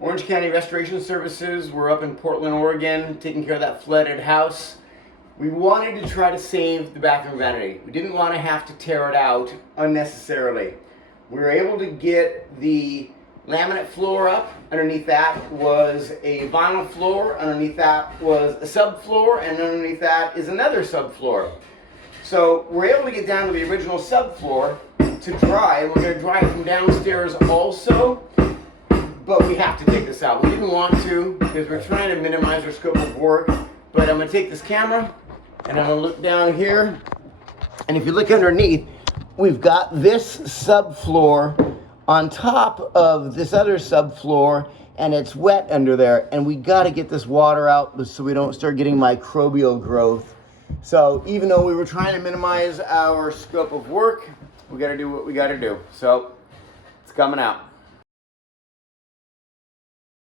Orange County Restoration Services, we're up in Portland, Oregon, taking care of that flooded house. We wanted to try to save the bathroom vanity. We didn't want to have to tear it out unnecessarily. We were able to get the laminate floor up. Underneath that was a vinyl floor. Underneath that was a subfloor, and underneath that is another subfloor. So we're able to get down to the original subfloor to dry. We're going to dry it from downstairs also, but we have to take this out. We didn't want to because we're trying to minimize our scope of work, but I'm going to take this camera and I'm going to look down here, and if you look underneath, we've got this subfloor on top of this other subfloor, and it's wet under there, and we got to get this water out so we don't start getting microbial growth. So even though we were trying to minimize our scope of work, we got to do what we got to do. So it's coming out.